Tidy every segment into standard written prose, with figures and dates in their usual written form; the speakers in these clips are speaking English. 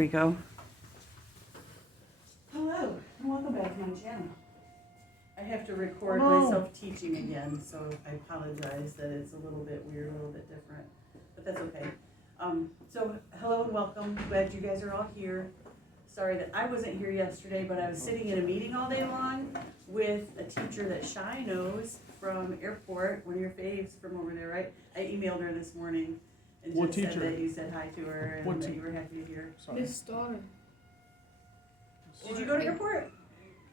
we go. Hello, and welcome back to my channel. I have to record myself teaching again, so I apologize that it's a little bit weird, a little bit different, but that's okay. So hello and welcome. Glad you guys are all here. Sorry that I wasn't here yesterday, but I was sitting in a meeting all day long with a teacher that Shy knows from Airport, one of your faves from over there, right? I emailed her this morning and What just teacher? said that you said hi to her and that you were happy to hear. Sorry. Miss Star. Did you go to Airport?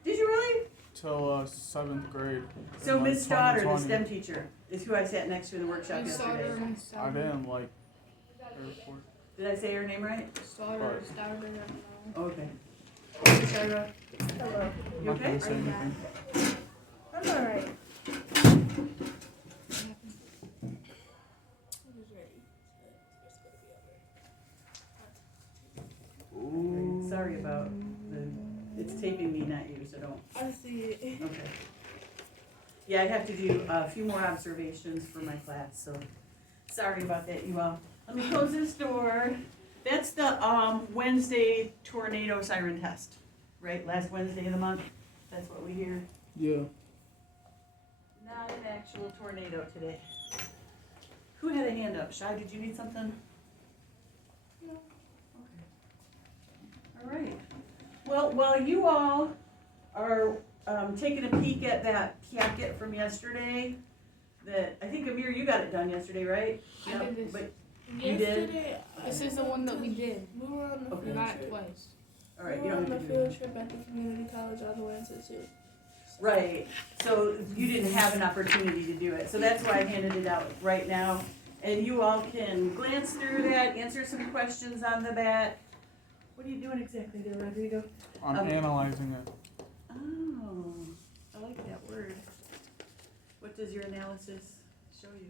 Did you really? Till 7th grade. So in, Miss Stoddard, the 2020. STEM teacher, is who I sat next to in the workshop Miss Star yesterday. or Miss I Star? didn't like Airport. Did I say her name right? Star or Star, I don't know. Okay. Miss Stoddard, Hello. you I'm not okay? gonna say anything. I'm alright. Great. Sorry about it's taping me, not you, so don't. I see it. Okay. Yeah, I have to do a few more observations for my class, so sorry about that, you all. Let me close this door. That's the Wednesday tornado siren test, right? Last Wednesday of the month. That's what we hear. Yeah. Not an actual tornado today. Who had a hand up? Shy, did you need something? No. Okay. All right. Well, while you all are taking a peek at that packet from yesterday, that I think Amir, you got it done yesterday, right? I Yep, did this. But you did? Yesterday, This is the one that we did. we were on the Okay. We field got it trip. twice. All right, We you were don't on need the to do it. field trip at the community college all the way into two. Right, so you didn't have an opportunity to do it, so that's why I handed it out right now. And you all can glance through that, answer some questions on the bat. What are you doing exactly there, Rodrigo? I'm Um, analyzing it. Oh, I like that word. What does your analysis show you?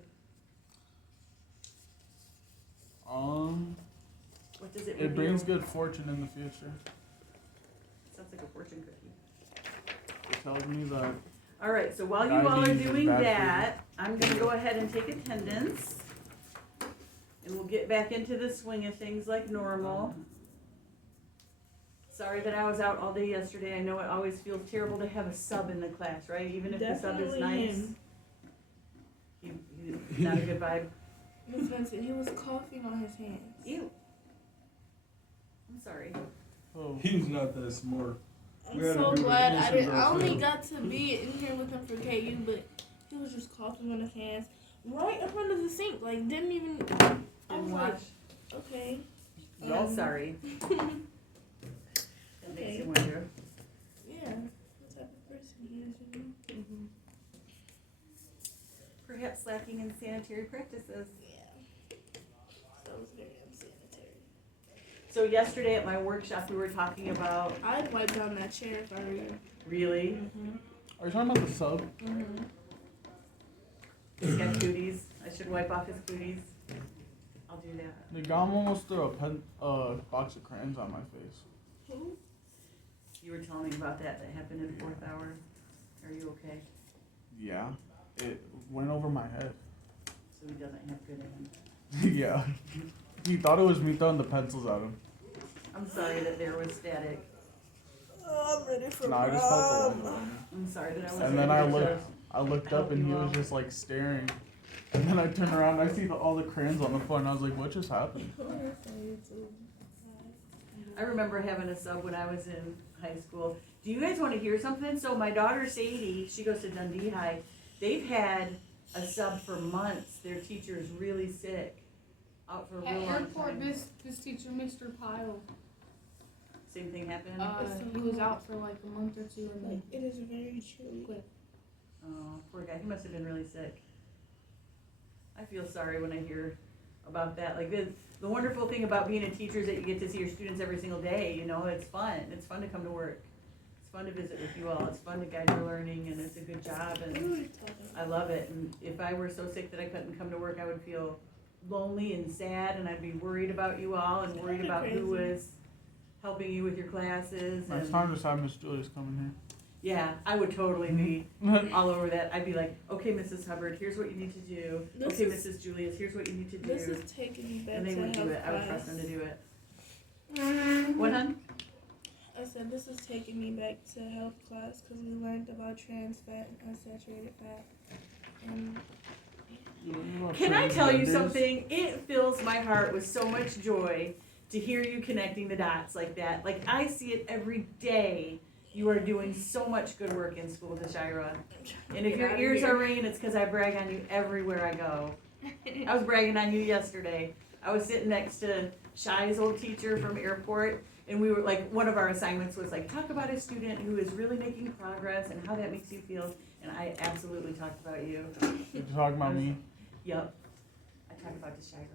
What does it reveal? It brings good fortune in the future. Sounds like a fortune cookie. It tells me that All right, so while you all are Diabetes is doing bad for you. that, I'm gonna go ahead and take attendance. And we'll get back into the swing of things like normal. Sorry that I was out all day yesterday. I know it always feels terrible to have a sub in the class, right? Even if the sub is Definitely nice. him. He's not a good vibe. Miss Vincent, he was coughing on his hands. Ew. I'm sorry. oh, He's not that smart. I'm We had so to do glad the I answers only ourselves. got to be in here with him for KU, but he was just coughing on his hands right in front of the sink. Like, didn't even. I Didn't was watch. like, okay. I'm sorry. That makes you wonder. Yeah, what type of person he is, you know? Perhaps lacking in sanitary practices. Yeah. So it was very unsanitary. So yesterday at my workshop, we were talking about, I'd wipe down that chair if I were you. really, are you talking about the sub? Mm-hmm. he's got cooties. I should wipe off his cooties. I'll do that. The gum almost threw a box of crayons on my face. Who? You were telling me about that happened in 4th hour. Are you okay? Yeah. It went over my head. So he doesn't have good aim. Yeah. He thought it was me throwing the pencils at him. I'm sorry that there was static. Oh, I'm ready for No, I just felt the wind. I'm sorry that I was. And then I looked up and he was just like staring. And then I turned around and I see all the crayons on the floor and I was like, what just happened? I remember having a sub when I was in high school. Do you guys want to hear something? So my daughter Sadie, she goes to Dundee High. They've had a sub for months. Their teacher is really sick, out for a At real long airport, time. this teacher, Mr. Pyle, Same thing happened. he was out for like a month or two and Like, then it is very chilly. quit. Oh, poor guy. He must have been really sick. I feel sorry when I hear about that. Like the wonderful thing about being a teacher is that you get to see your students every single day. You know, it's fun. It's fun to come to work. It's fun to visit with you all. It's fun to guide your learning, and it's a good job. What And are we talking I love it. And if I were so sick that I couldn't come to work, I would feel lonely and sad, and I'd be worried about you all and worried about who Crazy. was helping you with your classes. Next And time just have Miss Julius come yeah, I would totally be in here. all over that. I'd be like, okay, Mrs. Hubbard, here's what you need to do. This Okay, is- Mrs. Julius, here's what you need to This do. is taking me back And they to would do health it. I would class. trust them to do it. this is taking me back to health class because we learned about trans fat and unsaturated fat. And Can I tell you something? It fills my heart with so much joy to hear you connecting the dots like that. Like, I see it every day. You are doing so much good work in school, Deshira. And if your ears are ringing, it's because I brag on you everywhere I go. I was bragging on you yesterday. I was sitting next to Shai's old teacher from airport, and we were like, one of our assignments was like, talk about a student who is really making progress and how that makes you feel. And I absolutely talked about you. You talking about me? Yep. I talk about Deshira.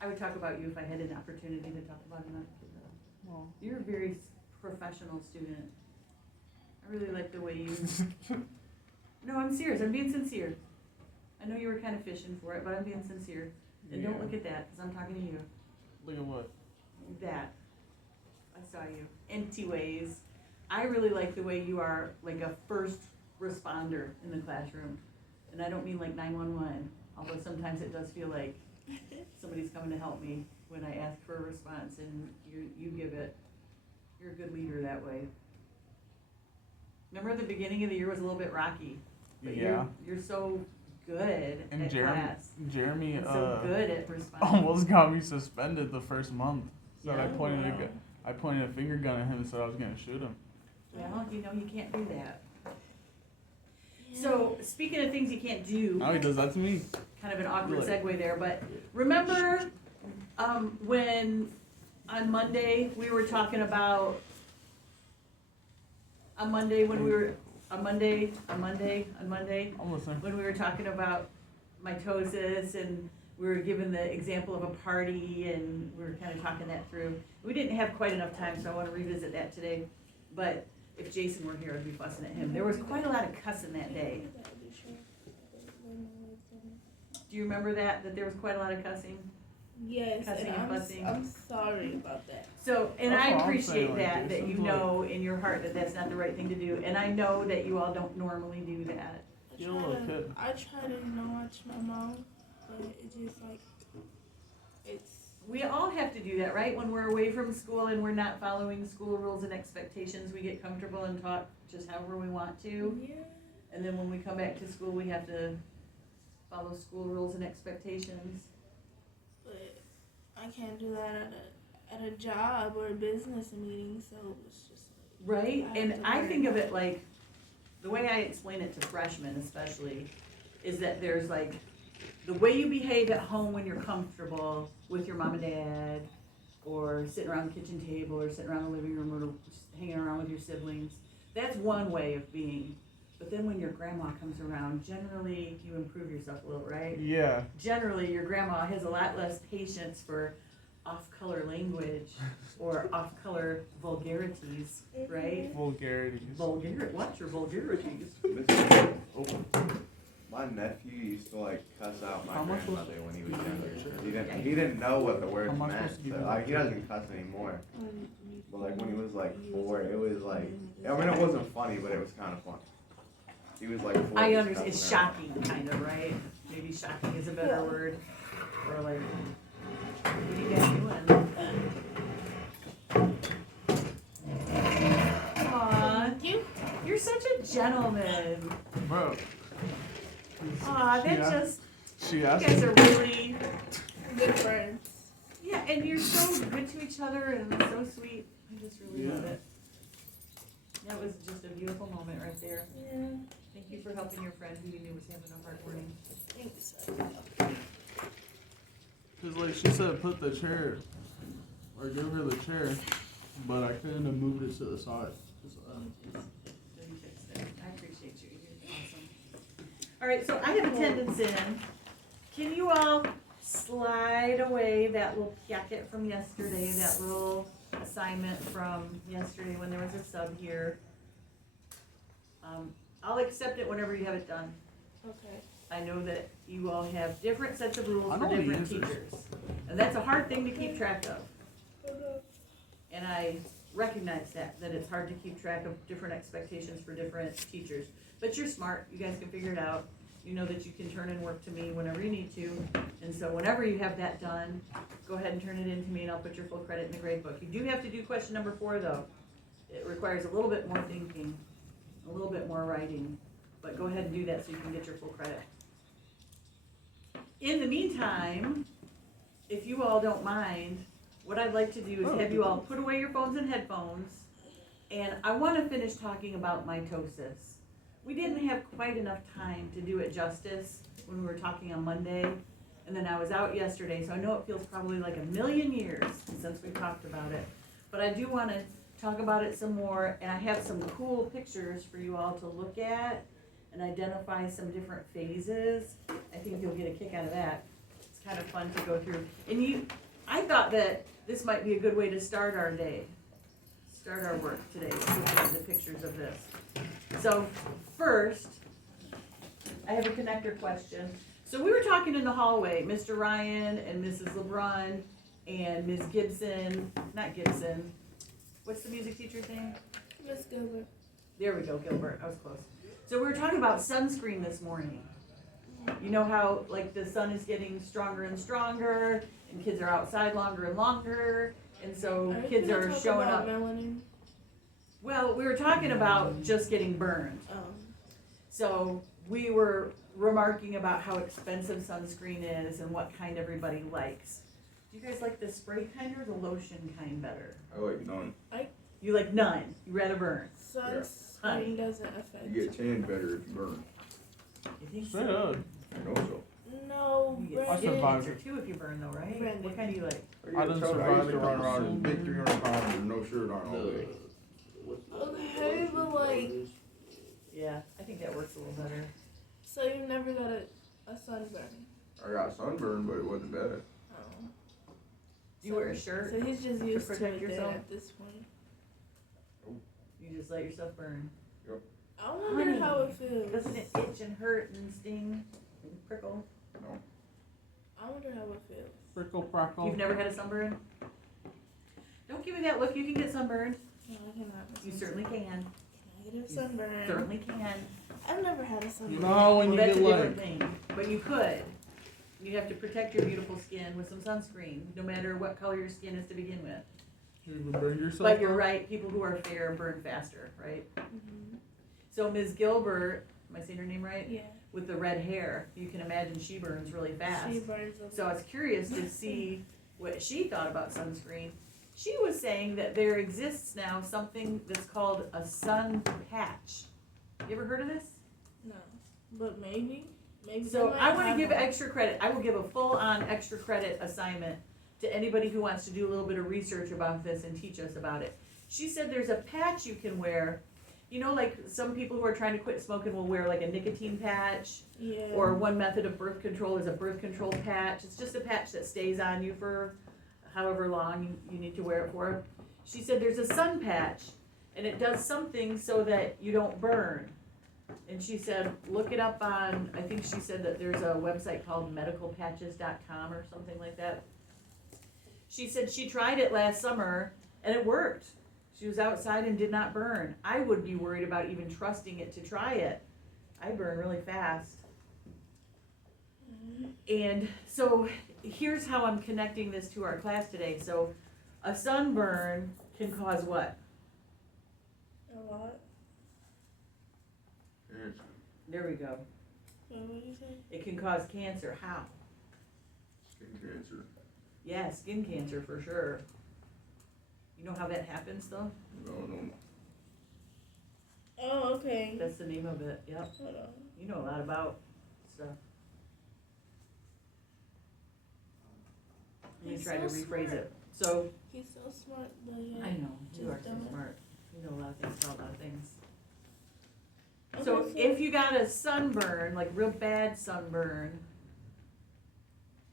I would talk about you if I had an opportunity to talk about another kid though. Well. You're a very professional student. I really like the way you. No, I'm serious. I'm being sincere. I know you were kind of fishing for it, but I'm being sincere. And don't look at that, because I'm talking to you. Look at what? That. I saw you. Empty ways. I really like the way you are like a first responder in the classroom. And I don't mean like 911, although sometimes it does feel like somebody's coming to help me when I ask for a response and you give it. You're a good leader that way. Remember the beginning of the year was a little bit rocky. But Yeah. You're so good And at class. Jeremy And so good at responding. almost got me suspended the first month. So Yeah. I pointed a finger gun at him and said I was gonna shoot him. Well, you know you can't do that. So, speaking of things you can't do, Now he does that to me. kind of an awkward Really? segue there, but remember when on Monday we were talking about on Monday when we were on Monday I'm listening. when we were talking about mitosis and we were given the example of a party and we were kind of talking that through. We didn't have quite enough time, so I want to revisit that today. But if Jason were here, I'd be fussing at him. There was quite a lot of cussing that day. Do you remember that there was quite a lot of cussing? Yes, Cussing and fussing. I'm sorry about that. So, and That's I all I'm appreciate saying, like, that Jason's you know in your heart that that's not the right thing to do. And I know that you all don't normally do that. You're a little kid. I try to not watch my mom, but it's just like, it's, We all have to do that, right? When we're away from school and we're not following school rules and expectations, we get comfortable and talk just however we want to. yeah. And then when we come back to school, we have to follow school rules and expectations. But I can't do that at a job or a business meeting, so it's just like, Right? I And have to I learn. think of it like, the way I explain it to freshmen especially, is that there's like, the way you behave at home when you're comfortable with your mom and dad, or sitting around the kitchen table, or sitting around the living room, or just hanging around with your siblings, that's one way of being. But then when your grandma comes around, generally you improve yourself a little, right? Yeah. Generally, your grandma has a lot less patience for off-color language or off-color vulgarities, right? Vulgarities. What's your vulgarities? My nephew used to like cuss out my How much was- grandmother when he was younger. He didn't know what the words How much meant. was to give So, you like he that? doesn't cuss anymore. But like when he was like 4, it was like I mean it wasn't funny, but it was kind of funny. He was like 4. I just understand, it's cussing shocking, kind of, right? Maybe shocking is a better word, or like, what are you guys doing? Aw, you're such a gentleman. Bro. Aw, She that asked- just, She you asked guys me. are really, good friends. yeah, and you're so good to each other and so sweet. I just really love Yeah. it. That was just a beautiful moment right there. Yeah, Thank you for helping your friend who you knew was having a hard morning. thanks. Cause like she said, put the chair, or give her the chair, but I couldn't have moved it to the side. So you fixed it. I appreciate you. You're awesome. All right, so I have attendance in. Can you all slide away that little packet from yesterday, that little assignment from yesterday when there was a sub here? I'll accept it whenever you have it done. Okay. I know that you all have different sets of rules I for know the different answers. teachers. And that's a hard thing to keep track of. And I recognize that it's hard to keep track of different expectations for different teachers. But you're smart, you guys can figure it out. You know that you can turn in work to me whenever you need to. And so whenever you have that done, go ahead and turn it in to me and I'll put your full credit in the grade book. You do have to do question number 4 though. It requires a little bit more thinking, a little bit more writing, but go ahead and do that so you can get your full credit. In the meantime, if you all don't mind, what I'd like to do is have you all put away your phones and headphones, and I want to finish talking about mitosis. We didn't have quite enough time to do it justice when we were talking on Monday, and then I was out yesterday, so I know it feels probably like a million years since we talked about it. But I do want to talk about it some more, and I have some cool pictures for you all to look at and identify some different phases. I think you'll get a kick out of that. It's kind of fun to go through. And I thought that this might be a good way to start our day, start our work today, looking at the pictures of this. So first, I have a connector question. So we were talking in the hallway, Mr. Ryan and Mrs. LeBrun and Ms. Gibson, not Gibson, what's the music teacher's name? Miss Gilbert. There we go, Gilbert, I was close. So we were talking about sunscreen this morning. You know how like the sun is getting stronger and stronger, and kids are outside longer and longer, and so kids are showing up. Melanin? Well, we were talking about just getting burned. Oh. So we were remarking about how expensive sunscreen is and what kind everybody likes. Do you guys like the spray kind or the lotion kind better? I like none. You like none. You rather burn. Sunscreen doesn't affect. You get tan better if you burn. You think Straight so? up. I know so. No, You get I skin survived cancer it. too if you burn though, right? Brandon. What kind do you like? I done used survived to it run on around the in big 300 pounds with no shirt on all day. Okay, but like, Yeah, I think that works a little better. so you never got a sunburn. I got sunburned, but it wasn't bad. Oh. Do you wear a shirt? So he's just used to protect it then yourself? at this point. You just let yourself burn. I wonder Honey, how it feels. Doesn't it itch and hurt and sting and prickle? I wonder how it feels. Prickle prackle. You've never had a sunburn? Don't give me that look. You can get sunburned. No, I cannot. You certainly can. Can I get a sunburn? Certainly can. I've never had a sunburn. You know how when Well, you that's get a different like thing. But you could. You have to protect your beautiful skin with some sunscreen, no matter what color your skin is to begin with. you even burn yourself. But you're up? right. People who are fair burn faster, right? Mm-hmm. So Ms. Gilbert, am I saying her name right? Yeah. With the red hair, you can imagine she burns really fast. She burns up. So I was curious to see what she thought about sunscreen. She was saying that there exists now something that's called a sun patch. You ever heard of this? No. But maybe. Maybe. So they I might want to have give one. extra credit. I will give a full-on extra credit assignment to anybody who wants to do a little bit of research about this and teach us about it. She said there's a patch you can wear. You know, like some people who are trying to quit smoking will wear like a nicotine patch. Yeah. Or one method of birth control is a birth control patch. It's just a patch that stays on you for however long you need to wear it for. She said there's a sun patch, and it does something so that you don't burn. And she said, look it up on, I think she said that there's a website called medicalpatches.com or something like that. She said she tried it last summer, and it worked. She was outside and did not burn. I would be worried about even trusting it to try it. I burn really fast. And so here's how I'm connecting this to our class today. So a sunburn can cause what? A lot. Cancer. There we go. What did you say? It can cause cancer. How? Skin cancer. Yeah, skin cancer for sure. You know how that happens though? No. Oh, okay. That's the name of it. Yep. Hold on. You know a lot about stuff. Let me He's try to so rephrase smart. it. So He's so smart, but yeah. I know, you are Just so don't. smart. You know a lot of things about a lot of things. Okay, So if you got a sunburn, like real bad sunburn,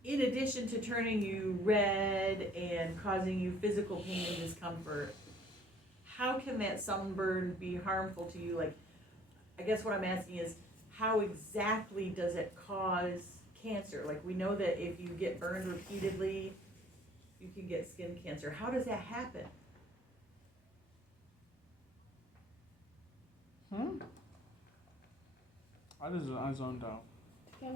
in addition to turning you red and causing you physical pain and discomfort, how can that sunburn be harmful to you? Like, I guess what I'm asking is, how exactly does it cause cancer? Like, we know that if you get burned repeatedly, you can get skin cancer. How does that happen? I zoned out.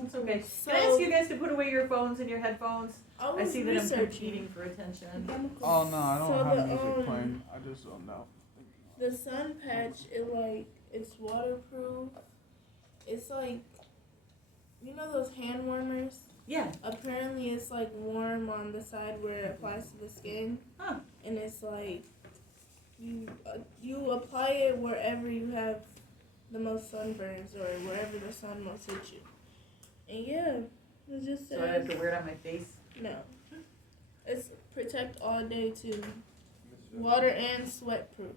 It's okay. So, Can I ask you guys to put away your phones and your headphones? I I was see that I'm researching competing for attention. chemicals. Oh no, I don't So have the, music playing. I just zoned out. The sun patch, it's waterproof. It's like, you know those hand warmers? Yeah. Apparently it's like warm on the side where it applies to the skin. Huh. And it's like, you apply it wherever you have the most sunburns or wherever the sun most hits you. And yeah, it just says. So I have to wear it on my face? No. It's protect all day too. Water and sweat proof.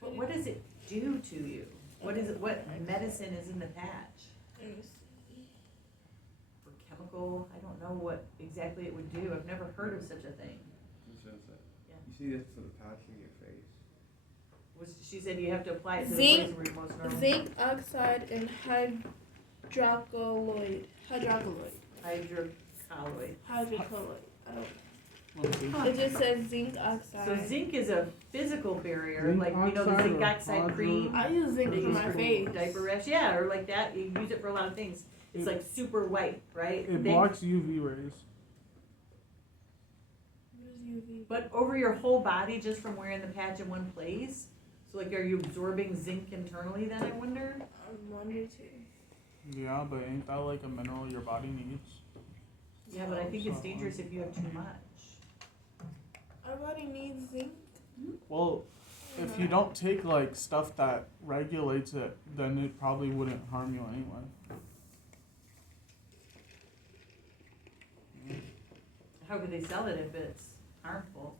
But what does it do to you? What is it? What medicine is in the patch? Let me see. For chemical? I don't know what exactly it would do. I've never heard of such a thing. It says that. Yeah. You see this to the patch in your face. She said you have to apply it to Zinc- the place where you're most normal. Zinc oxide and hydrocolloid. Hydrocolloid. Hydrocolloid. I don't. Let's see. It just says zinc oxide. So zinc is a physical barrier, Zinc like we know the oxide zinc or oxide hydro- cream. I use zinc They for use my for face. diaper rash, yeah, or like that. You use it for a lot of things. It's like super white, right? It They- blocks UV rays. What is UV? But over your whole body, just from wearing the patch in one place. So like, are you absorbing zinc internally? Then I wonder. I wonder too. Yeah, but ain't that like a mineral your body needs? Yeah, but I think it's dangerous if you have too much. Our body needs zinc. Well, if you don't take like stuff that regulates it, then it probably wouldn't harm you anyway. How could they sell it if it's harmful?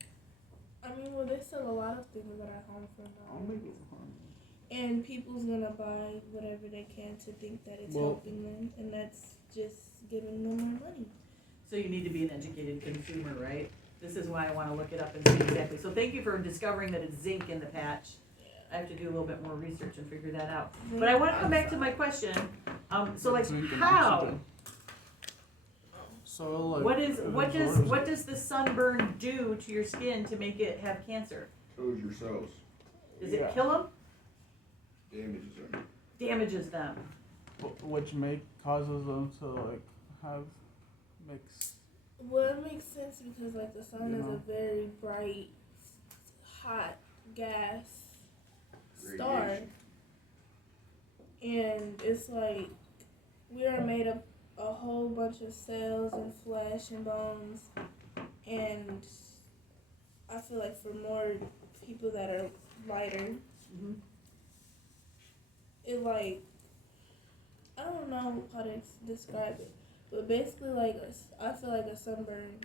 I mean, well, they sell a lot of things that are harmful I'll now. make it harm you. And people's gonna buy whatever they can to think that it's Well- helping them, and that's just giving them more money. So you need to be an educated consumer, right? This is why I wanna look it up and see exactly. So thank you for discovering that it's zinc in the patch. I have to do a little bit more research and figure that out. But I wanna come back to my question. So like, Zinc and how? oxygen. So like. What it absorbs it. does the sunburn do to your skin to make it have cancer? Shows your cells, Does it Yeah. kill them? damages them. Damages them. Which causes them to like have mixed. Well, it makes sense because like the sun is Yeah. a very bright, hot gas star, Radiation. and it's like we are made up a whole bunch of cells and flesh and bones, and I feel like for more people that are lighter, Mhm. it like I don't know how to describe it, but basically like I feel like a sunburn,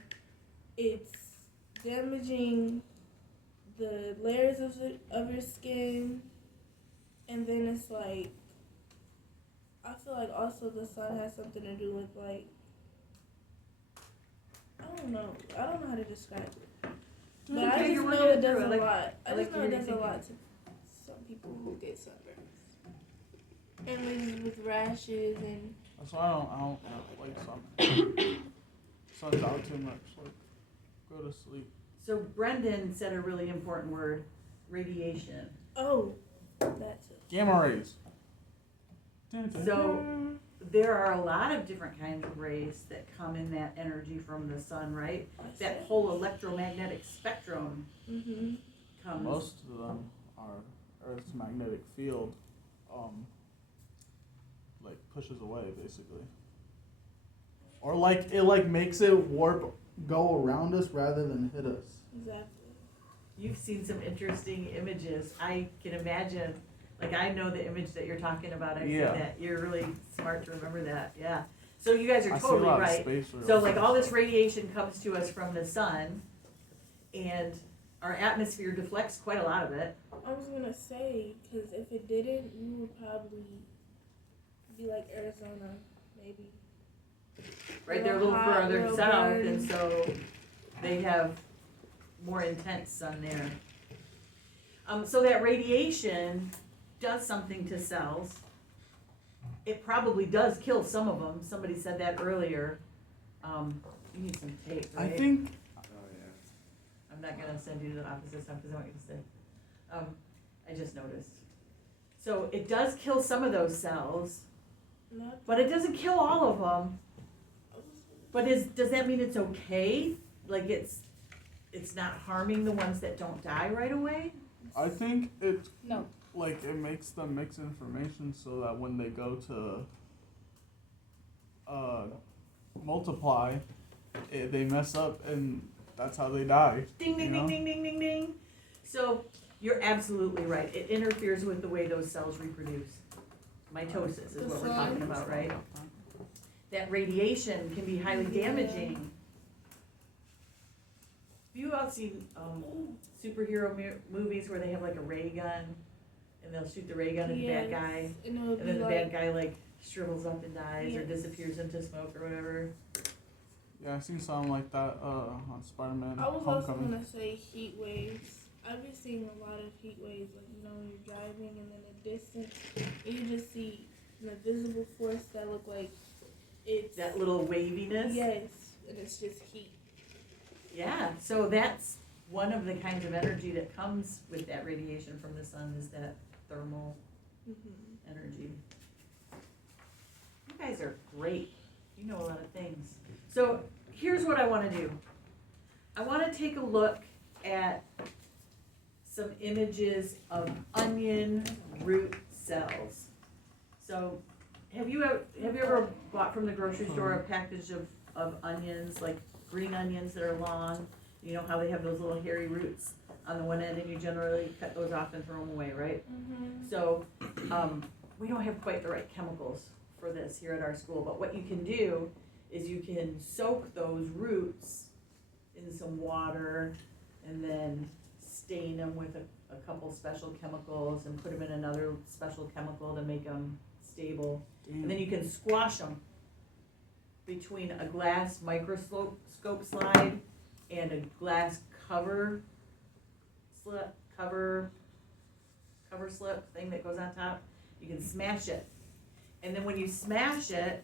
it's damaging the layers of your skin, and then it's like I feel like also the sun has something to do with like I don't know how to describe it, but I Okay, just you're know working it it does through. a I like- lot. I I like just know the it way does a you're lot to some people who get sunburns, and ladies with rashes and. That's why I don't like sun. Sun's out too much. Like, go to sleep. So Brendan said a really important word, radiation. Oh, that's it. Gamma rays. So there are a lot of different kinds of rays that come in that energy from the sun, right? That whole electromagnetic spectrum Mm-hmm. comes. Most of them are Earth's magnetic field, like pushes away basically, or like it like makes it go around us rather than hit us. Exactly. You've seen some interesting images. I can imagine, like I know the image that you're talking about. I've Yeah. seen that. You're really smart to remember that. Yeah. So you guys are I see a totally lot of right. space So rails. like all this radiation comes to us from the sun, and our atmosphere deflects quite a lot of it. I was gonna say, because if it didn't, we would probably be like Arizona, maybe. Right, they're a little Hot, further real south, burn. and so they have more intense sun there. So that radiation does something to cells. It probably does kill some of them. Somebody said that earlier. You need some tape, I right? think Oh yeah. I'm not gonna send you to the office this time because I want you to stay. I just noticed. So it does kill some of those cells, Not. but it doesn't kill all of them. But does that mean it's okay? Like it's not harming the ones that don't die right away? I think it No. like it makes them mix information so that when they go to multiply, they mess up and that's how they die. Ding, ding, You know? ding, ding, ding, ding, ding. So you're absolutely right. It interferes with the way those cells reproduce. Mitosis is what we're talking about, right? That radiation can be highly damaging. Have you all seen superhero movies where they have like a ray gun and they'll shoot the ray gun at the bad guy, And, it would and then be the like, bad guy like shrivels up and dies or Yes. disappears into smoke or whatever? Yeah, I seen something like that on Spider-Man I was also Homecoming. gonna say heat waves. I've been seeing a lot of heat waves, like when you're driving and then a distance, and you just see an invisible force that look like it's That little waviness. yes, and it's just heat. Yeah, so that's one of the kinds of energy that comes with that radiation from the sun is that thermal Mm-hmm. energy. You guys are great. You know a lot of things. So here's what I want to do. I want to take a look at some images of onion root cells. So have you ever bought from the grocery store a package of onions, like green onions that are long? You know how they have those little hairy roots on the one end, and you generally cut those off and throw them away, right? Mm-hmm. So, we don't have quite the right chemicals for this here at our school, but what you can do is you can soak those roots in some water and then stain them with a couple special chemicals and put them in another special chemical to make them stable. And then you can squash them between a glass microscope slide and a glass cover slip thing that goes on top. You can smash it. And then when you smash it,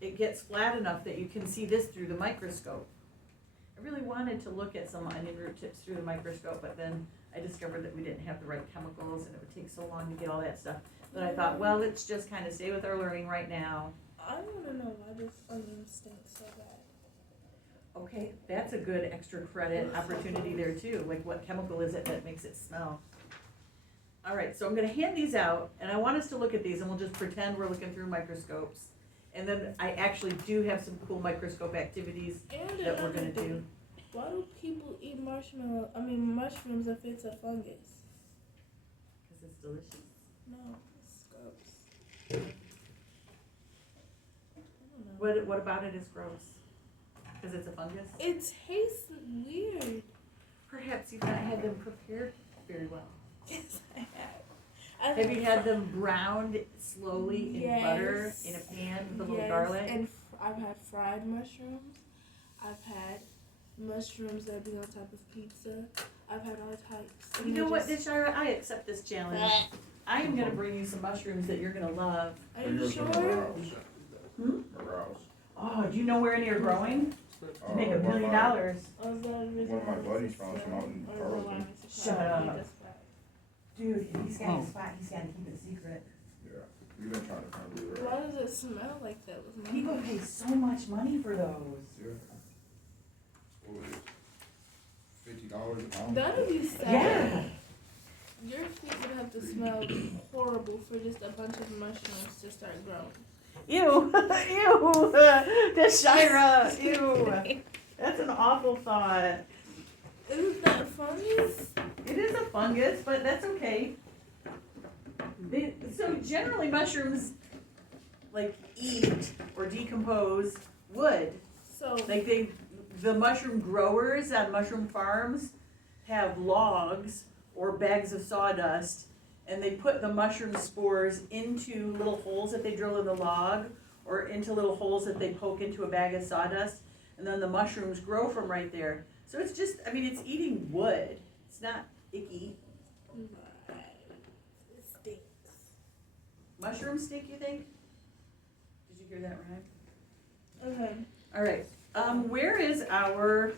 it gets flat enough that you can see this through the microscope. I really wanted to look at some onion root tips through the microscope, but then I discovered that we didn't have the right chemicals and it would take so long to get all that stuff. But I thought, well, let's just kind of stay with our learning right now. I wanna know why this onion stinks so bad. Okay, that's a good extra credit opportunity there too. Like, what chemical is it that makes it smell? All right, so I'm gonna hand these out, and I want us to look at these, and we'll just pretend we're looking through microscopes. And then I actually do have some cool microscope activities And that we're another gonna do. thing, why do people eat mushrooms if it's a fungus? Because it's delicious. No, it's gross. I don't know. What about it is gross? Because it's a fungus? It tastes weird. Perhaps you've not had them prepared very well. Yes, I have. Have you had them browned slowly in butter in a pan with a little garlic? And I've had fried mushrooms. I've had mushrooms that be on top of pizza. I've had all types. You know what, Deshira? I accept this challenge. I am gonna bring you some mushrooms that you're gonna love. Are Bring you us some sure? morels. Hmm? Morels. Oh, do you know where any are growing? To make $1 million. Oh, is that original? One of my buddies found some out in Or Carlton. Shut up. That's right. Dude, if he's got Oh. a spot, he's gotta keep it secret. Yeah, we've been trying to find it. Why does it smell like that with my People pay so much money for those. Yeah. What was it? $50 a pound? That would be sad. Yeah. Your feet would have to smell horrible for just a bunch of mushrooms to start growing. Ew, ew, Deshira, ew. That's an awful thought. Isn't that fungus? It is a fungus, but that's okay. So generally mushrooms like eat or decompose wood. So Like the mushroom growers on mushroom farms have logs or bags of sawdust, and they put the mushroom spores into little holes that they drill in the log or into little holes that they poke into a bag of sawdust, and then the mushrooms grow from right there. So it's just, I mean, it's eating wood. It's not icky. it stinks. Mushrooms stink, you think? Did you hear that, Ryan? Okay. All right, where is our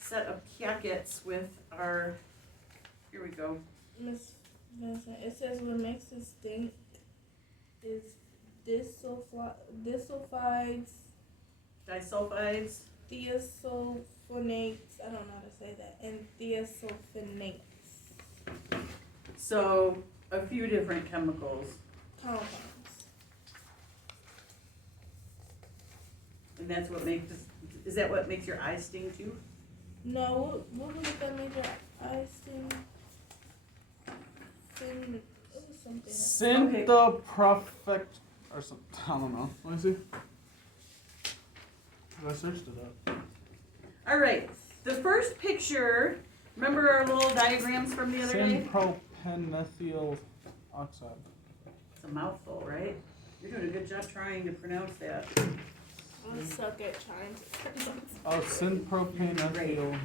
set of packets with our, here we go. Miss Vincent, it says what makes it stink is disulfides, Disulfides, thiosulfonates, I don't know how to say that, and thiosulfonates. So, a few different chemicals. Compounds. And that's what makes, is that what makes your eyes sting too? No, what was it that made your eyes sting? It was something. Okay. Synthroprofect or something. I don't know. Let me see. I searched it up. Alright, the first picture, remember our little diagrams from the other day? Synpropanethyl oxide. It's a mouthful, right? You're doing a good job trying to pronounce that. I suck at trying to pronounce. Oh, synpropanethyl.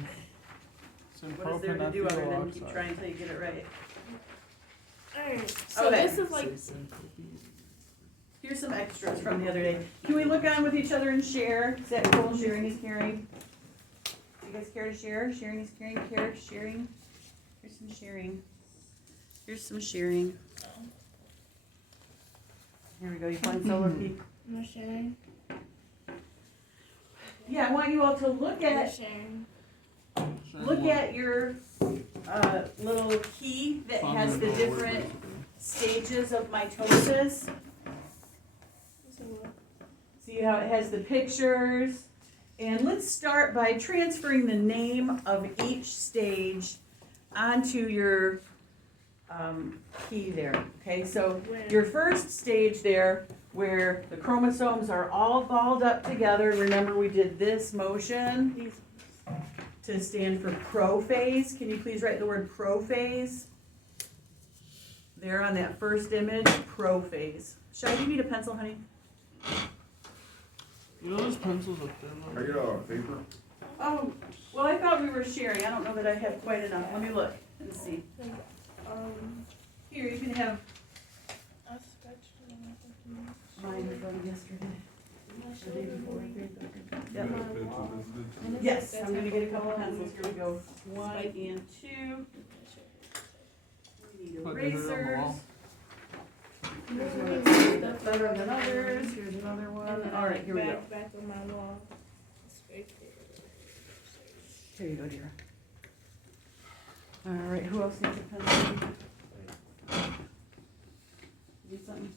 What is there to do other Synpropanethyl than keep oxide. trying until you get it right? Alright, so Okay. this is like, Here's some extras from the other day. Can we look on with each other and share? Is that cool? Sharing is caring. Do you guys care to share? Sharing is caring. Care, sharing. Here's some sharing. Here's some sharing. Here we go. You find solar peak. I'm not sharing. Yeah, I want you all to look I'm at not sharing. look at your little key that has the different stages of mitosis. So what? See how it has the pictures? And let's start by transferring the name of each stage onto your key there. Okay, so your first stage there, where the chromosomes are all balled up together, remember we did this motion These. to stand for prophase. Can you please write the word prophase? There on that first image, prophase. Shai, do you need a pencil, honey? You know those pencils up there? Can I get a paper? Oh, well, I thought we were sharing. I don't know that I have quite enough. Let me look and see. Here, you can have I scratched it on my computer. mine from yesterday. My The day before. You Yep. got a pencil, that's good too. Yes, I'm gonna get a couple pencils. Here we go. 1 and 2. We need Put it on the erasers. wall. Here's one that's better than others. Here's another one. All right, here we go. Back on my wall. Scrape it. Here you go, dear. All right, who else needs a pencil? Need something?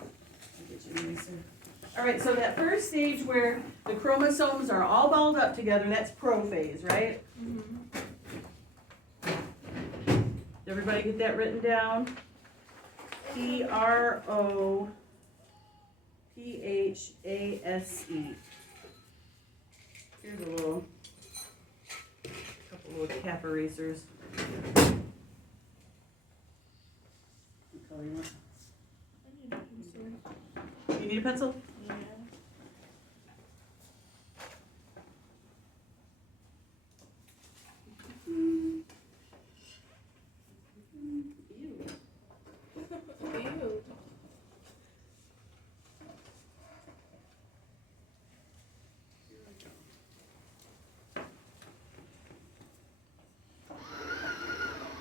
I'll get you an eraser. All right, so that first stage where the chromosomes are all balled up together, that's prophase, right? Did everybody get that written down? Prophase. Here's a couple little cap erasers. What color you want? I need a pencil. You need a pencil? Yeah. Ew. Ew.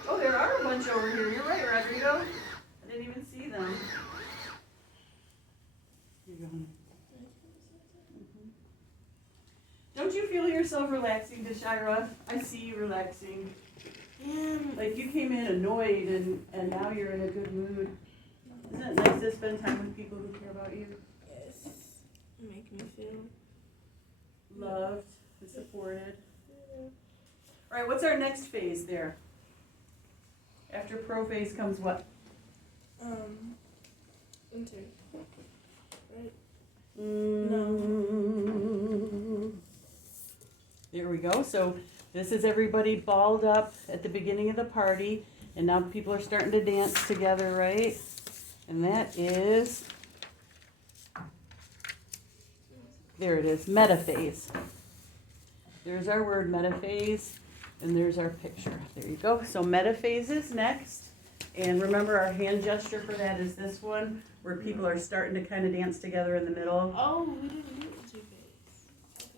Oh, there are a bunch over here. You're right, Rodrigo. I didn't even see them. Here you go, honey. Don't you feel yourself relaxing, Deshira? I see you relaxing. Like you came in annoyed and now you're in a good mood. Isn't it nice to spend time with people who care about you? Yes. Make me feel. Loved and supported. All right, what's our next phase there? After prophase comes what? Inter. Right. There we go. So this is everybody balled up at the beginning of the party, and now people are starting to dance together, right? And that is, there it is, metaphase. There's our word metaphase, and there's our picture. There you go. So metaphase is next. And remember our hand gesture for that is this one, where people are starting to kind of dance together in the middle. Oh, we didn't do interface. Okay.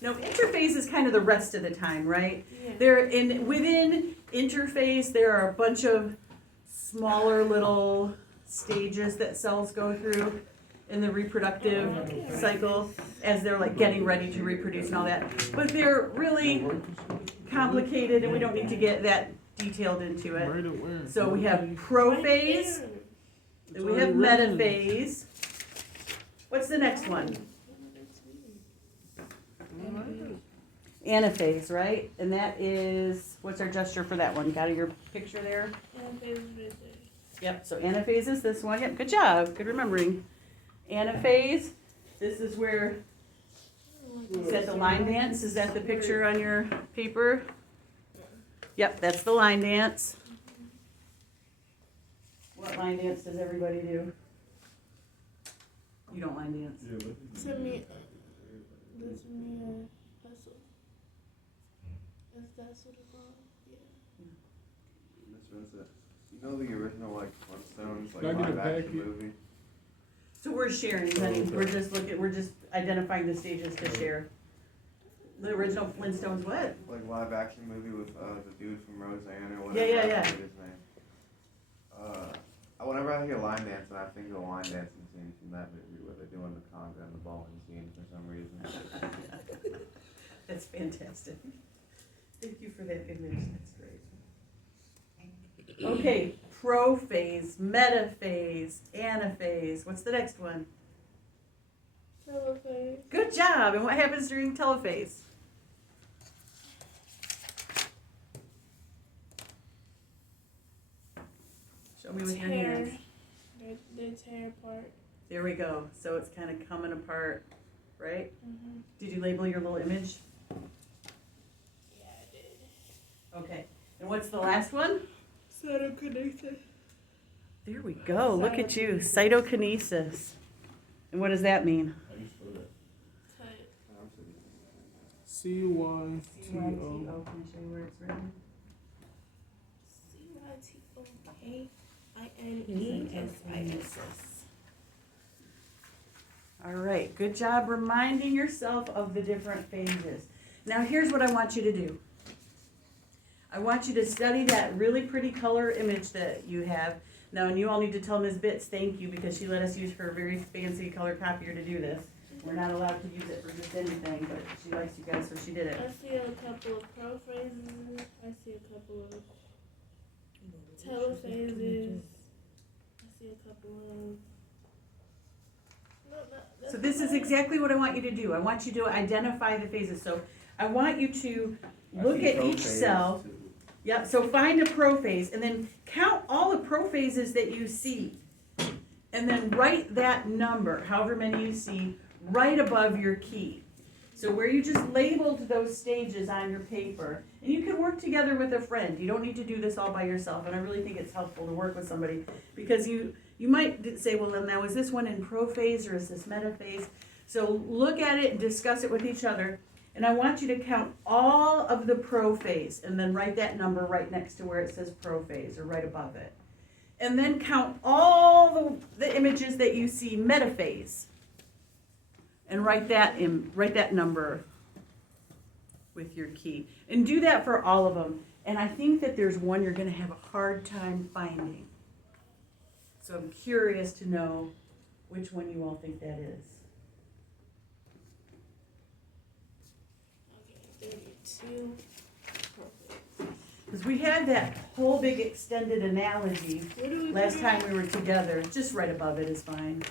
No, interphase is kind of the rest of the time, right? Yeah. Within interphase, there are a bunch of smaller little stages that cells go through in the reproductive cycle as they're like getting ready to reproduce and all that. But they're really complicated and we don't need to get that detailed into it. Right at where? So we have prophase, Right we have metaphase. What's the next one? Anaphase, right? And that is, what's our gesture for that one? Got your picture there? Yep, so anaphase is this one. Yep, good job. Good remembering. Anaphase, this is where, is that the line dance? Is that the picture on your paper? Yep, that's the line dance. What line dance does everybody do? You don't line dance. Send me, this me hustle. Is that what it's called? Yeah. Miss Vincent, you know the original like Flintstones Can I like get a live action packet? movie? So we're sharing, honey. We're just identifying the stages to share. The original Flintstones, what? Like live action movie with the dude from Roseanne or whatever. Yeah, yeah, I yeah. forget his name. Whenever I hear line dancing, I think of line dancing scene from that movie where they're doing the conga and the bowling scene for some reason. That's fantastic. Thank you for that image. That's great. Okay, prophase, metaphase, anaphase. What's the next one? Telephase. Good job. And what happens during telophase? Show me with your hands. They tear apart. There we go. So it's kind of coming apart, right? Mm-hmm. Did you label your little image? Yeah, I did. Okay. And what's the last one? Cytokinesis. There we go. Look at you. Cytokinesis. And what does that mean? How you spell that? CYTO. Can I show you where it's written? CYTOKINESIS. All right, good job reminding yourself of the different phases. Now here's what I want you to do. I want you to study that really pretty color image that you have. Now, and you all need to tell Ms. Bitts thank you because she let us use her very fancy color copier to do this. We're not allowed to use it for just anything, but she likes you guys, so she did it. I see a couple of prophrases. I see a couple of telephases. I see a couple of. So this is exactly what I want you to do. I want you to identify the phases. So I want you to look at each cell. Yep, so find a prophase and then count all the prophases that you see. And then write that number, however many you see, right above your key. So where you just labeled those stages on your paper, and you can work together with a friend. You don't need to do this all by yourself, and I really think it's helpful to work with somebody because you might say, well, now is this one in prophase or is this metaphase? So look at it and discuss it with each other. And I want you to count all of the prophase and then write that number right next to where it says prophase or right above it. And then count all the images that you see metaphase and write that number with your key. And do that for all of them. And I think that there's one you're going to have a hard time finding. So I'm curious to know which one you all think that is. Okay, 32. Because we had that whole big extended analogy What do we last put time we were together, just right above it is fine.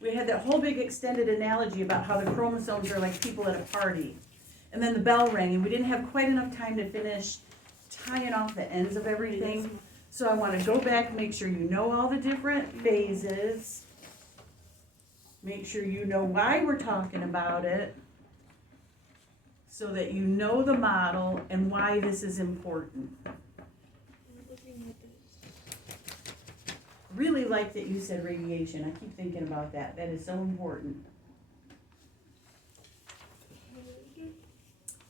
We had that whole big extended analogy about how the chromosomes are like people at a party. And then the bell rang and we didn't have quite enough time to finish tying off the ends of everything. So I want to go back and make sure you know all the different phases. Make sure you know why we're talking about it. So that you know the model and why this is important. looking at this? Really like that you said radiation. I keep thinking about that. That is so important.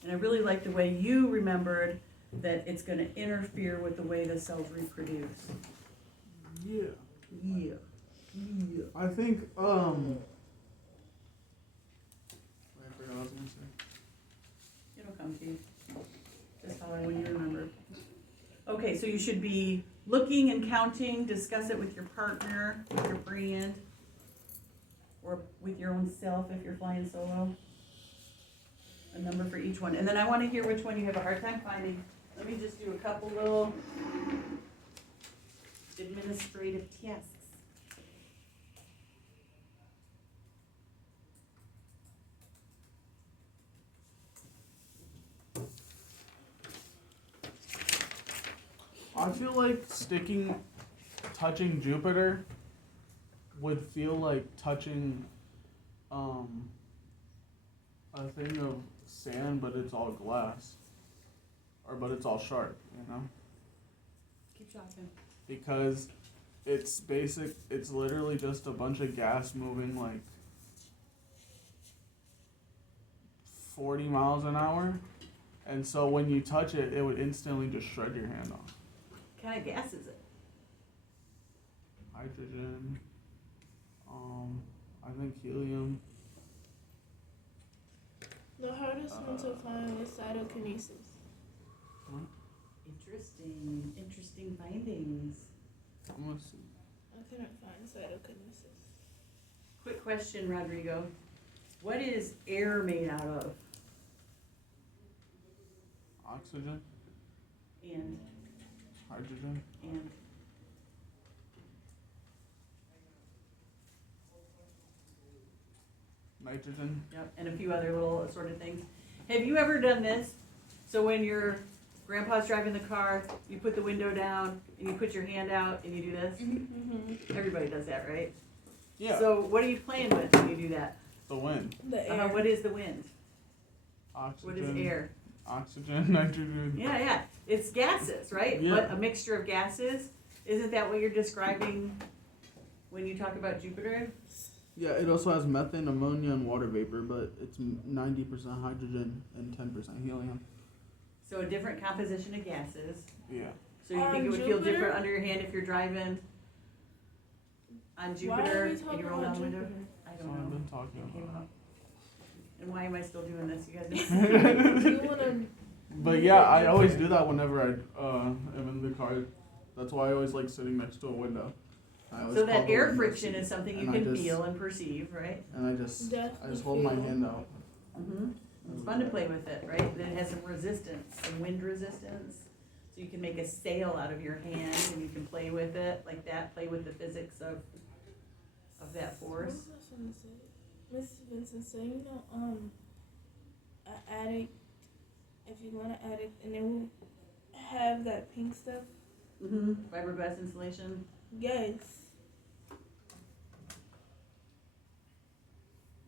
And I really like the way you remembered that it's going to interfere with the way the cells reproduce. Yeah. Yeah. Yeah. I think, I forgot what I was gonna say. It'll come to you. Just holler when you remember. Okay, so you should be looking and counting, discuss it with your partner, with your friend, or with your own self if you're flying solo. A number for each one. And then I want to hear which one you have a hard time finding. let me just do a couple little administrative tasks. I feel like touching Jupiter would feel like touching a thing of sand, but it's all glass. But it's all sharp, you know? Keep talking. Because it's literally just a bunch of gas moving like 40 miles an hour. And so when you touch it, it would instantly just shred your hand off. What kind of gas is it? Hydrogen, I think helium. The hardest one to find is cytokinesis. Interesting findings. I'm gonna see. I couldn't find cytokinesis. Quick question, Rodrigo. What is air made out of? Oxygen, And hydrogen. Nitrogen. Yep, and a few other little assorted things. Have you ever done this? So when your grandpa's driving the car, you put the window down and you put your hand out and you do this? Mm-hmm. Everybody does that, right? Yeah. So what are you playing with when you do that? The wind. The air. What is the wind? Oxygen. What is air? Oxygen, nitrogen. Yeah. It's gases, right? Yeah. What, a mixture of gases? Isn't that what you're describing when you talk about Jupiter? Yeah, it also has methane, ammonia, and water vapor, but it's 90% hydrogen and 10% helium. So a different composition of gases. Yeah. So you On think it would feel Jupiter? different under your hand if you're driving on Jupiter and you roll down the window? I So don't I've know. been talking It came about. up. And why am I still doing this? You guys know? You wanna? But yeah, I always do that whenever I am in the car. That's why I always like sitting next to a window. I always So call that the air window friction seat, is something you and I can just- feel and perceive, right? And I just Definitely hold my feel. hand out. Mm-hmm. It's fun to play with it, right? Then it has some resistance, some wind resistance. So you can make a sail out of your hand and you can play with it like that, play with the physics of that What force. was I finna say? Miss Vincent said, you know, an addict, if you go in an addict and they will have that pink stuff. Mm-hmm. Fiberglass insulation. Yes.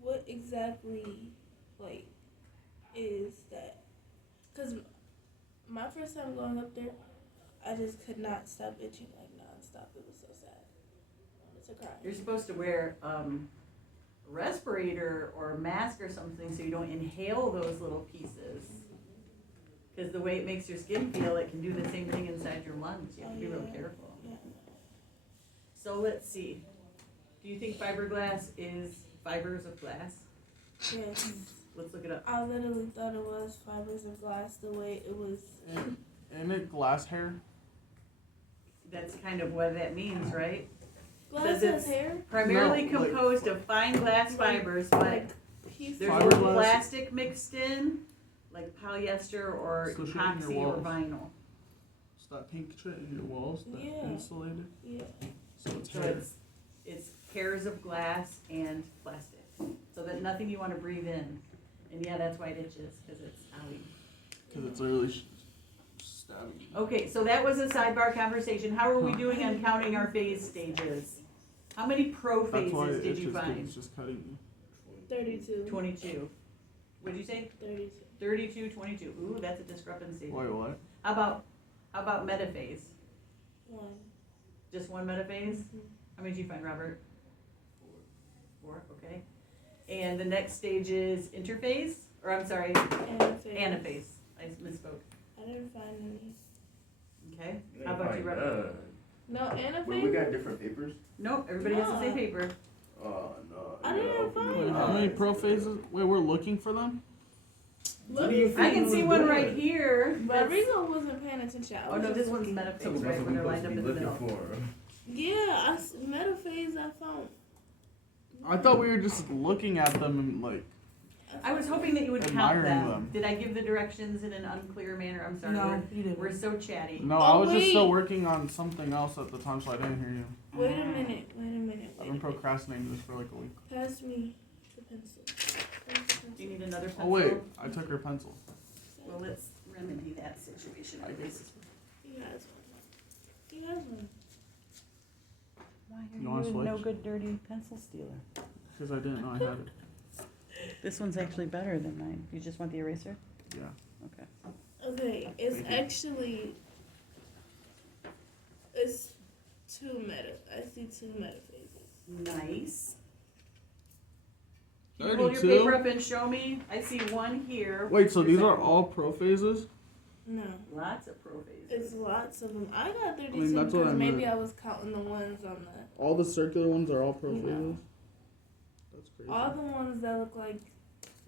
What exactly, like, is that? Because my first time going up there, I just could not stop itching, like, nonstop. It was so sad. I wanted to cry. You're supposed to wear a respirator or a mask or something so you don't inhale those little pieces. Because the way it makes your skin feel, it can do the same thing inside your lungs. You have to be real careful. Yeah. So let's see. Do you think fiberglass is fibers of glass? Yes. Let's look it up. I literally thought it was fibers of glass the way it was. Isn't it glass hair? That's kind of what that means, right? Glass Says has it's hair? Primarily No, like- composed of fine glass fibers, but Like pieces. there's a Fiberglass. little plastic mixed in, like polyester or So shit in your epoxy or walls. vinyl. It's that pink shit in your walls that Yeah. insulated. Yeah. So it's So hair. it's pairs of glass and plastic, so that nothing you want to breathe in. And yeah, that's why it itches, because it's owie. Because it's literally stabbing. Okay, so that was a sidebar conversation. How are we doing on counting our phase stages? How many pro That's why phases it did you itches, 'cause find? it's just cutting you. 32. 22. What'd you say? 32. 32, 22. Ooh, that's a discrepancy. Wait, what? How about metaphase? 1. Just one metaphase? How many did you find, Robert? 4, okay. And the next stage is interphase? Or I'm sorry, Anaphase. anaphase. I misspoke. I didn't find any. Okay. How about you, Robert? No, Wait, we anaphase? got different papers? Nope, everybody has the same No. paper. Oh, no. I didn't open find it. Wait, how many pro phases? Wait, we're looking for them? Look, I can see one right here. That's- Rodrigo wasn't paying attention. I Oh was no, just this one's looking. metaphase, So right, that's what when we they're lined up in the looking middle. for. Yeah, metaphase I found. I thought we were just looking at them and like. I was hoping that you would count Admiring them. them. Did I give the directions in an unclear manner? I'm sorry. you didn't. We're so chatty. No, I was just still wait. working on something else at the time, so I didn't hear you. Wait a minute. I've been procrastinating this for like a week. Pass me the pencil. Do you need another pencil? Oh wait, I took her pencil. Well, let's remedy that situation. I guess. He has one. Why You are wanna you a switch? no good dirty pencil stealer? Because I didn't know I had it. This one's actually better than mine. You just want the eraser? Yeah. Okay. Okay, it's Thank you. actually it's two meta. I see two meta phases. Nice. Can you hold your 32? paper up and show me? I see one here. Wait, so these are There's all pro phases? No, lots of pro phases. it's lots of them. I got 32 that's what because I maybe meant. I was counting the ones on the All the circular ones are all pro No. phases? That's crazy. all the ones that look like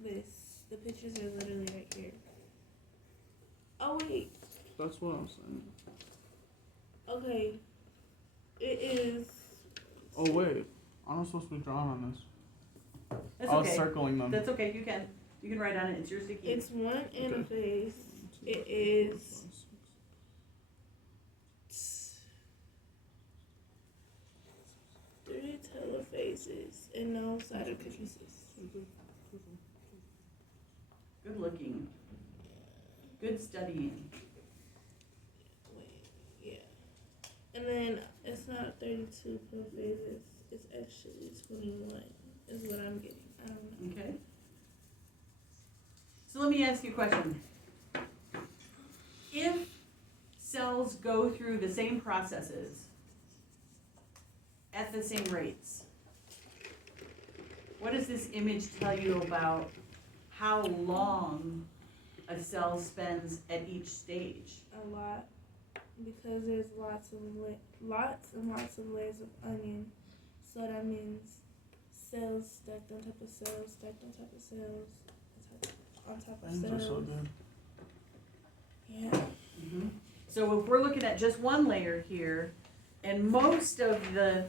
this. The pictures are literally right here. Oh wait, That's what I'm saying. okay. It is. Oh wait, I'm not supposed to be drawing on this. That's I was okay. circling them. That's okay. You can write on it. It's yours to keep. It's one Okay. interface. It is 3 telephases and no cytokinesis. Good looking. Good studying. Wait, yeah. And then it's not 32 prophases. It's actually 21 is what I'm getting. I don't know. Okay. So let me ask you a question. If cells go through the same processes at the same rates, what does this image tell you about how long a cell spends at each stage? A lot. Because there's lots and lots of layers of onion. So that means cells stacked on top of cells, stacked on top of cells, on top of Things are so cells. good. Yeah. Mhm. So if we're looking at just one layer here, and most of the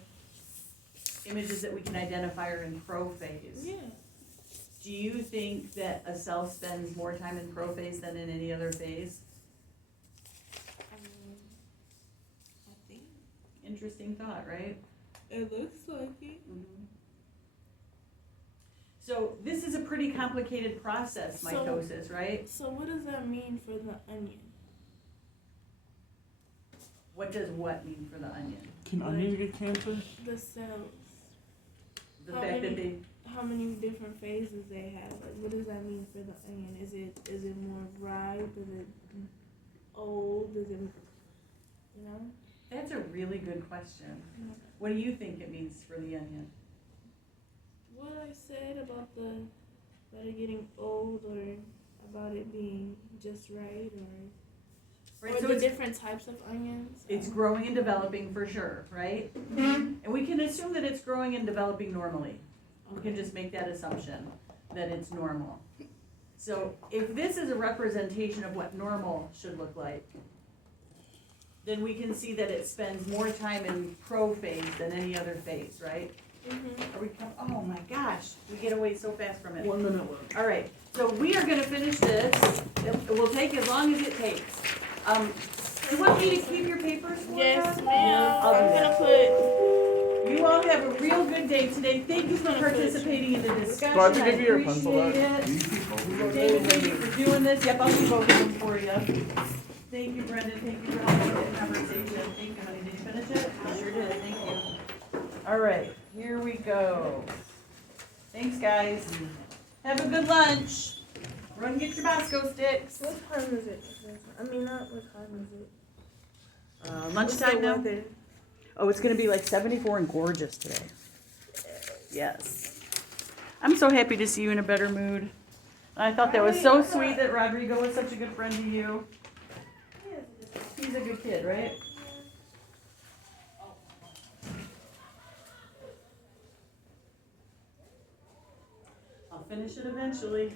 images that we can identify are in prophase, Yeah. do you think that a cell spends more time in prophase than in any other phase? I think Interesting thought, right? it looks like it. So this is a pretty complicated process, So- mitosis, right? So what does that mean for the onion? What does what mean for the onion? Can onions get cancer? The cells. The How fact that many- they, How many different phases they have? Like, what does that mean for the onion? Is it more ripe? Is it old? Is it, you know? that's a really good question. Yeah. What do you think it means for the onion? What I said about it getting old, or about it being just right, or Right, so the it's, different types of onions. it's growing and developing for sure, right? And we can assume that it's growing and developing normally. We can just make that assumption, that it's normal. So if this is a representation of what normal should look like, then we can see that it spends more time in prophase than any other phase, right? Mm-hmm. Are we oh my gosh, we get away so fast from it. 1 minute left. All right, so we are gonna finish this. It will take as long as it takes. Do you want me to keep your papers for Yes, you? ma'am. I'll do I'm that. gonna put. You all have a real good day today. Thank you for participating in the discussion. Do I have to give you your pencil appreciate back? it. David, thank you for doing this. Yep, I'll keep both of them for you. Thank you, Brendan. Thank you for helping with the conversation. Thank you, honey. Did you finish it? I sure did. Thank you. All right, here we go. Thanks, guys. Have a good lunch. Run and get your Bosco sticks. What time is it? I mean, not what time is it? Lunchtime now? What's the weather? Oh, it's gonna be like 74 and gorgeous today. Yes. I'm so happy to see you in a better mood. I thought that was so sweet that Rodrigo was such a good friend to you. He's a good kid, right? I'll finish it eventually.